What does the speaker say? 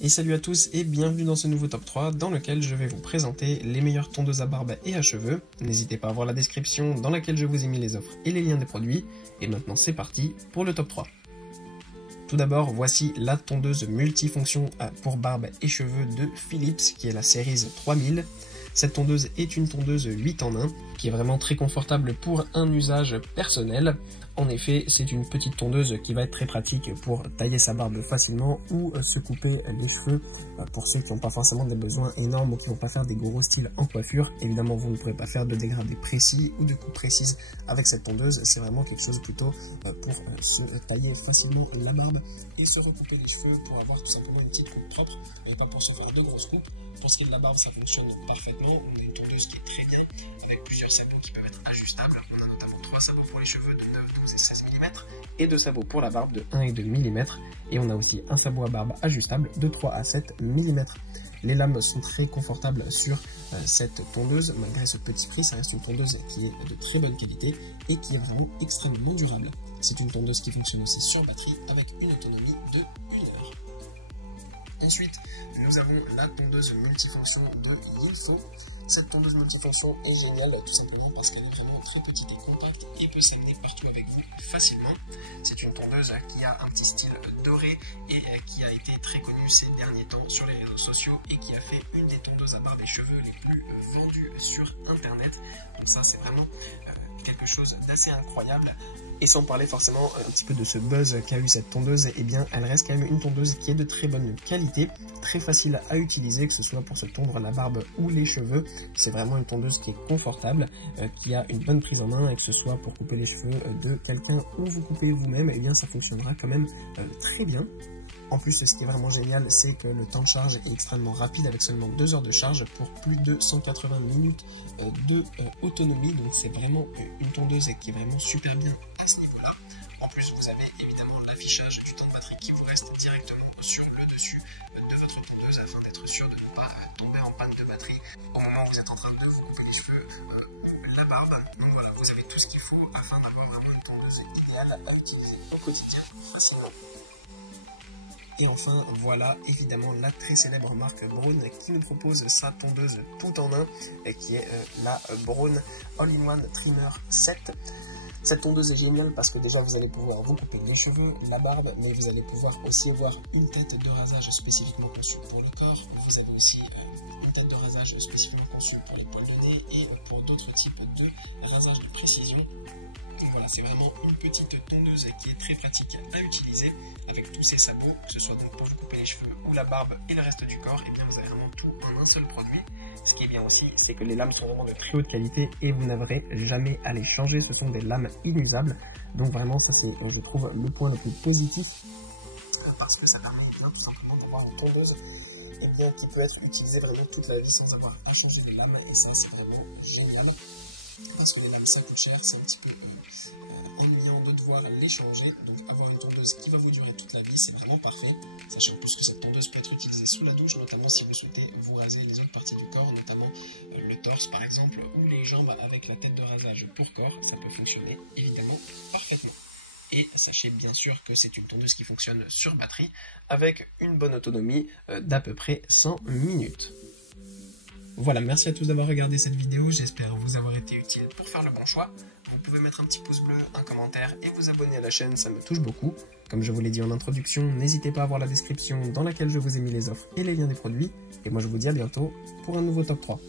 Et salut à tous et bienvenue dans ce nouveau top 3 dans lequel je vais vous présenter les meilleures tondeuses à barbe et à cheveux. N'hésitez pas à voir la description dans laquelle je vous ai mis les offres et les liens des produits. Et maintenant c'est parti pour le top 3. Tout d'abord, voici la tondeuse multifonction pour barbe et cheveux de Philips qui est la Series 3000. Cette tondeuse est une tondeuse 8 en 1 qui est vraiment très confortable pour un usage personnel. En effet, c'est une petite tondeuse qui va être très pratique pour tailler sa barbe facilement ou se couper les cheveux pour ceux qui n'ont pas forcément des besoins énormes ou qui ne vont pas faire des gros styles en coiffure. Évidemment, vous ne pourrez pas faire de dégradés précis ou de coupes précises avec cette tondeuse. C'est vraiment quelque chose plutôt pour se tailler facilement la barbe et se recouper les cheveux pour avoir tout simplement une petite coupe propre et pas pour se faire de grosses coupes. Pour ce qui est de la barbe, ça fonctionne parfaitement. On a une tondeuse qui est très bien avec plusieurs sabots qui peuvent être ajustables. On a notamment 3 sabots pour les cheveux de 9, 12 et 16 mm et 2 sabots pour la barbe de 1 et 2 mm. Et on a aussi un sabot à barbe ajustable de 3 à 7 mm. Les lames sont très confortables sur cette tondeuse. Malgré ce petit prix, ça reste une tondeuse qui est de très bonne qualité et qui est vraiment extrêmement durable. C'est une tondeuse qui fonctionne aussi sur batterie avec une autonomie de 1 heure. Ensuite, nous avons la tondeuse multifonction de Yilfo. Cette tondeuse multifonction est géniale tout simplement parce qu'elle est vraiment très petite et compacte et peut s'amener partout avec vous facilement. C'est une tondeuse qui a un petit style doré et qui a été très connue ces derniers temps sur les réseaux sociaux et qui a fait une des tondeuses à barbe et cheveux les plus vendues sur internet. Donc ça c'est vraiment quelque chose d'assez incroyable. Et sans parler forcément un petit peu de ce buzz qu'a eu cette tondeuse, eh bien elle reste quand même une tondeuse qui est de très bonne qualité, très facile à utiliser, que ce soit pour se tondre la barbe ou les cheveux. C'est vraiment une tondeuse qui est confortable, qui a une bonne prise en main, et que ce soit pour couper les cheveux de quelqu'un ou vous couper vous-même, eh bien ça fonctionnera quand même très bien. En plus, ce qui est vraiment génial, c'est que le temps de charge est extrêmement rapide avec seulement 2 heures de charge pour plus de 180 minutes d'autonomie. Donc c'est vraiment une tondeuse qui est vraiment super bien à ce niveau-là. En plus, vous avez évidemment l'affichage du temps de batterie qui vous reste directement sur le dessus de votre tondeuse afin d'être sûr de ne pas tomber en panne de batterie au moment où vous êtes en train de vous couper les cheveux ou la barbe. Donc voilà, vous avez tout ce qu'il faut afin d'avoir vraiment une tondeuse idéale à utiliser au quotidien facilement. Et enfin, voilà évidemment la très célèbre marque Braun qui nous propose sa tondeuse tout en un, qui est la Braun All-in-One Trimmer 7. Cette tondeuse est géniale parce que déjà vous allez pouvoir vous couper les cheveux, la barbe, mais vous allez pouvoir aussi avoir une tête de rasage spécifiquement conçue pour le corps. Vous avez aussi une tête de rasage spécifiquement conçue pour les poils de nez et pour d'autres types de rasage de précision. Donc voilà, c'est vraiment une petite tondeuse qui est très pratique à utiliser avec tous ces sabots, que ce soit donc pour vous couper les cheveux ou la barbe et le reste du corps, et bien vous avez vraiment tout en un seul produit. Ce qui est bien aussi, c'est que les lames sont vraiment de très haute qualité et vous n'aurez jamais à les changer, ce sont des lames inusables. Donc vraiment ça c'est, je trouve, le point le plus positif parce que ça permet bien tout simplement d'avoir une tondeuse qui peut être utilisée vraiment toute la vie sans avoir à changer de lame, et ça c'est vraiment génial. Parce que les lames ça coûte cher, c'est un petit peu ennuyant de devoir les changer. Donc avoir une tondeuse qui va vous durer toute la vie, c'est vraiment parfait. Sachant plus que cette tondeuse peut être utilisée sous la douche, notamment si vous souhaitez vous raser les autres parties du corps, notamment le torse par exemple, ou les jambes avec la tête de rasage pour corps, ça peut fonctionner évidemment parfaitement. Et sachez bien sûr que c'est une tondeuse qui fonctionne sur batterie avec une bonne autonomie d'à peu près 100 minutes. Voilà, merci à tous d'avoir regardé cette vidéo, j'espère vous avoir été utile pour faire le bon choix. Vous pouvez mettre un petit pouce bleu, un commentaire et vous abonner à la chaîne, ça me touche beaucoup. Comme je vous l'ai dit en introduction, n'hésitez pas à voir la description dans laquelle je vous ai mis les offres et les liens des produits. Et moi je vous dis à bientôt pour un nouveau top 3.